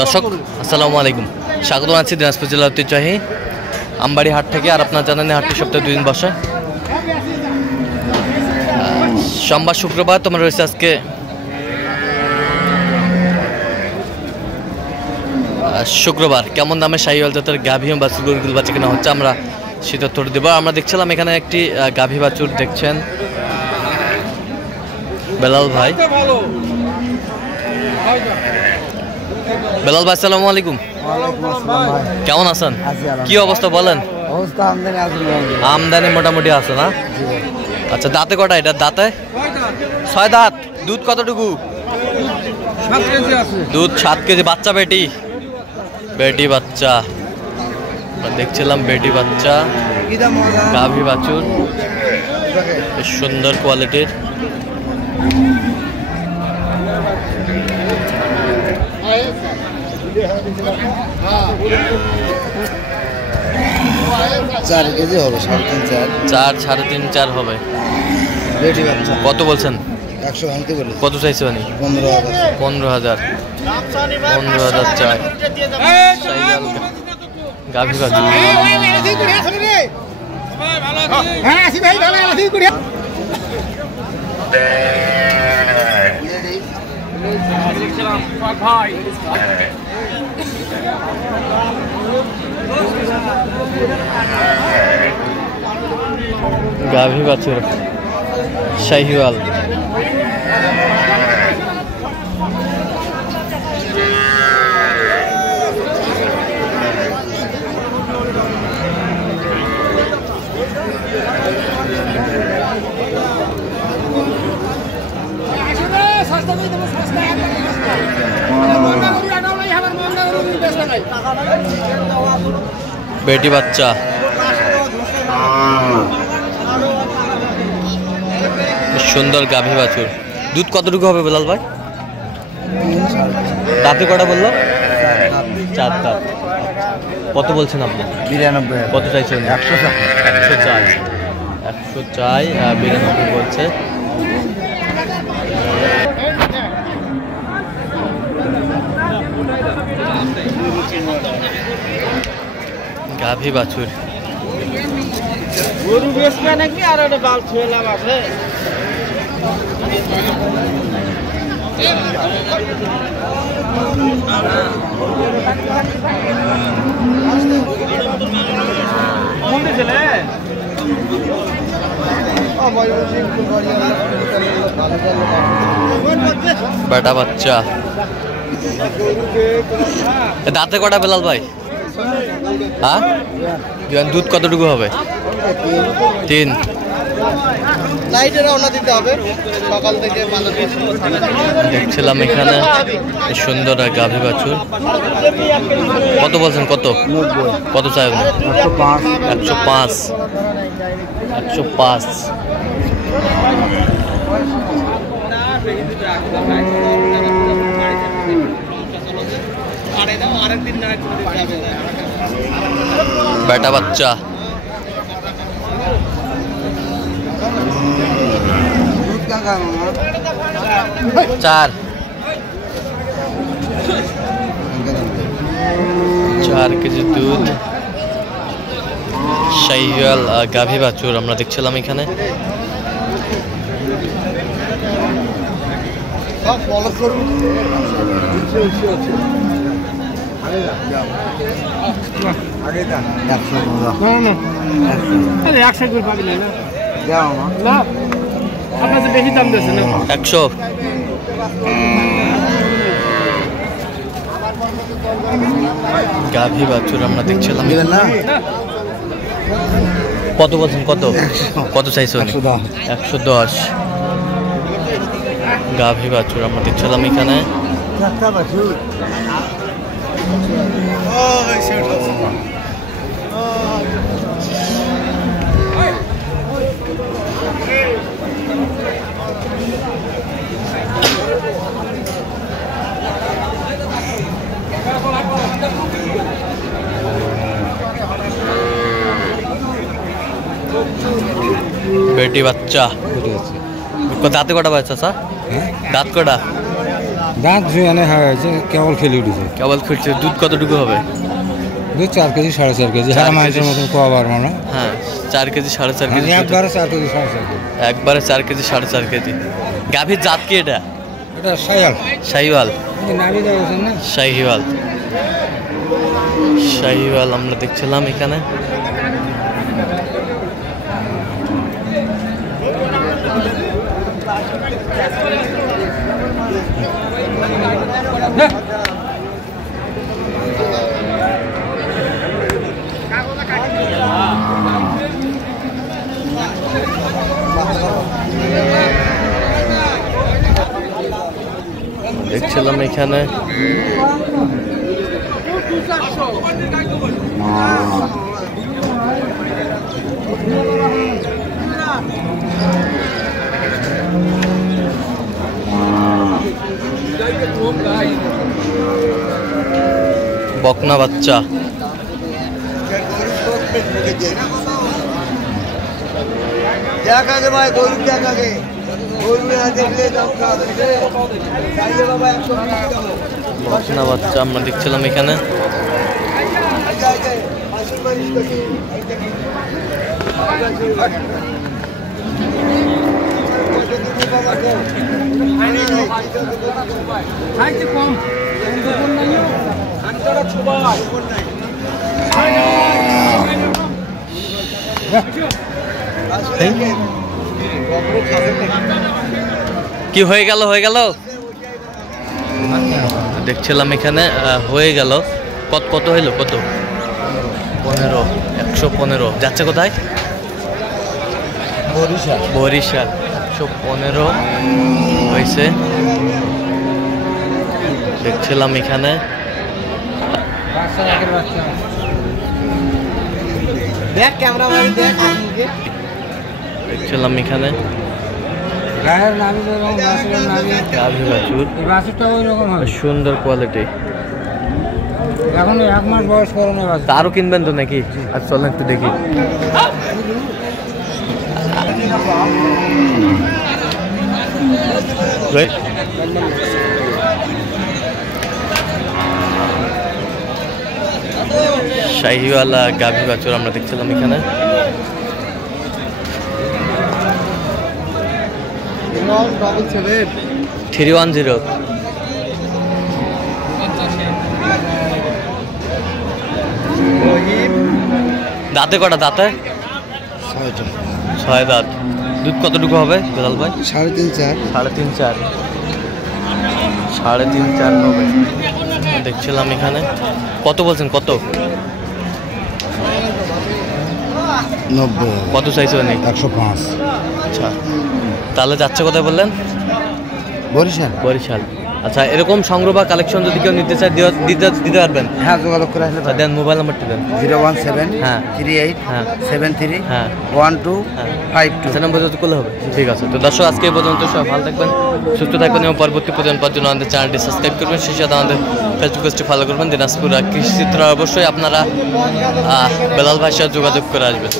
দর্শক আসসালামু আলাইকুম, স্বাগত আছি দিনাজপুর জেলার ঐতিহ্যবাহী আমবাড়ি হাট থেকে। আর আপনার জানেন হাটটি সপ্তাহে 2 দিন বসে, সোমবার শুক্রবার। তোমার রয়েছে আজকে শুক্রবার। কেমন দামে শাহিওয়াল জাতের গাভী ও বাছুর গরুগুলো বাচ্চা কেনা হচ্ছে আমরা সেটা তথ্য দেবো। আমরা দেখছিলাম এখানে একটি গাভী বাছুর দেখছেন বেলাল ভাই। বেলাল ভাই আসসালামু আলাইকুম, কেমন আছেন? কি অবস্থা বলেন? আমদানি মোটামুটি আছে না? আচ্ছা, দাঁতে কটা? এটা দাঁতে 6 দাঁত। দুধ কতটুকু? 7 কেজি আছে। দুধ 7 কেজি। বাচ্চা বেটি? বেটি বাচ্চা দেখছিলাম, বেটি বাচ্চা গাভী বাছুর, বেশ সুন্দর কোয়ালিটির। চার কেজি হবে, 4.5 4 হবে। কত বলছেন? 100 ভাঙতে বলে। কত চাইছে? 15,000 চাই। গাভী বাছুর গাভী বাছুর শাহিওয়াল। বেটি বাচ্চা সুন্দর গাভী বাছুর। দুধ কতটুকু হবে বেলাল ভাই? দাঁতে কটা বললো? 4 দাঁত। কত বলছেন আপনি? 92। কত চাইছেন? 100 চাই। 100 চাই, 92 বলছে। গাভী বাছুর গরু বেচবে নাকি? আর একটা বাল ছুঁয়েলাম আছে। বেটা বাচ্চা। দাঁতে কটা বেলাল ভাই? হ্যাঁ, দুধ কতটুকু হবে? 3। লাইটে রওনা দিতে হবে সকাল থেকে। দেখছিলাম এখানে সুন্দর গাভী বাছুর। কত বলছেন? কত কত চাই? 105। বেটা বাচ্চা। 4 কেজি দুধ শাহিওয়াল গাভী বাছুর আমরা দেখছিলাম এখানে। বেশি দাম দিয়েছে না? 100। গাভী বাছুর আমরা দেখছিলাম। কত বলছেন? কত চাইছো? 110। গাভী বাছুর আমরা দেখছিলাম এখানে। বেটি বাচ্চা। দাঁতে কটা বাচ্চা স্যার? দাঁত কটা? দাঁত জুয়ানে হয়েছে, কেবল খেলে উঠেছে। কেবল খুঁজছে। দুধ কতটুকু হবে? দুধ 4 কেজি 4.5 কেজি, 4 হারা কেজি। মাংসের মতন কোয়া পারবো না। হ্যাঁ 4 কেজি 4.5 কেজি দুধ। একবারে 4 কেজি 4.5 কেজি। একবারে 4 কেজি 4.5 কেজি। গাভীর জাত কি এটা? এটা শায়াল। শাহিওয়াল। নাভি দেওয়া না। শাহিওয়াল। শাহিওয়াল আমরা দেখছিলাম এখানে। দেখছিলাম এখানে বকনা বাচ্চা। বকনা বাচ্চা আমরা দেখছিলাম এখানে। কি হয়ে গেল দেখছিলাম এখানে হয়ে গেল। কত হইলো? কত? 15। 115 যাচ্ছে কোথায়? বরিশাল। 115 হয়েছে দেখছিলাম এখানে। দেখছিলাম এখানে সুন্দর কোয়ালিটি। এখন 1 মাস বয়স করোনা। আরো কিনবেন তো নাকি? আর চলেন একটু দেখি। শাহিওয়ালা গাভী বাছুর আমরা দেখছিলাম এখানে। 310। দাঁতে কটা? দাঁতে 6 দাঁত। দুধ কতটুকু হবে বেলাল ভাই? 3.5 4। 3.5 4। 3.5 হবে দেখছিলাম এখানে। কত বলছেন? কত? 90। কত চাইছে? 105। আচ্ছা তাহলে যাচ্ছে কোথায় বললেন? বরিশাল। আচ্ছা এরকম সংগ্রহ বা কালেকশন যদি কেউ নিতে চায় দিতে পারবেন? হ্যাঁ যোগাযোগ করে আসলে দেন মোবাইল নাম্বারটা দেন। 017 হ্যাঁ 38 হ্যাঁ 73 হ্যাঁ 12 হ্যাঁ 52। সে নাম্বার যদি করলে হবে। ঠিক আছে। তো দর্শক আজকে এই পর্যন্ত, সব ভালো থাকবেন, সুস্থ থাকবেন এবং পরবর্তী প্রতিদিন পাওয়ার জন্য আমাদের চ্যানেলটি সাবস্ক্রাইব করবেন। সেই সাথে আমাদের ফেসবুক পেজটি ফলো করবেন। দিনাজপুর কৃষি চিত্র অবশ্যই আপনারা বেলাল ভাইয়ের সাথে যোগাযোগ করে আসবেন।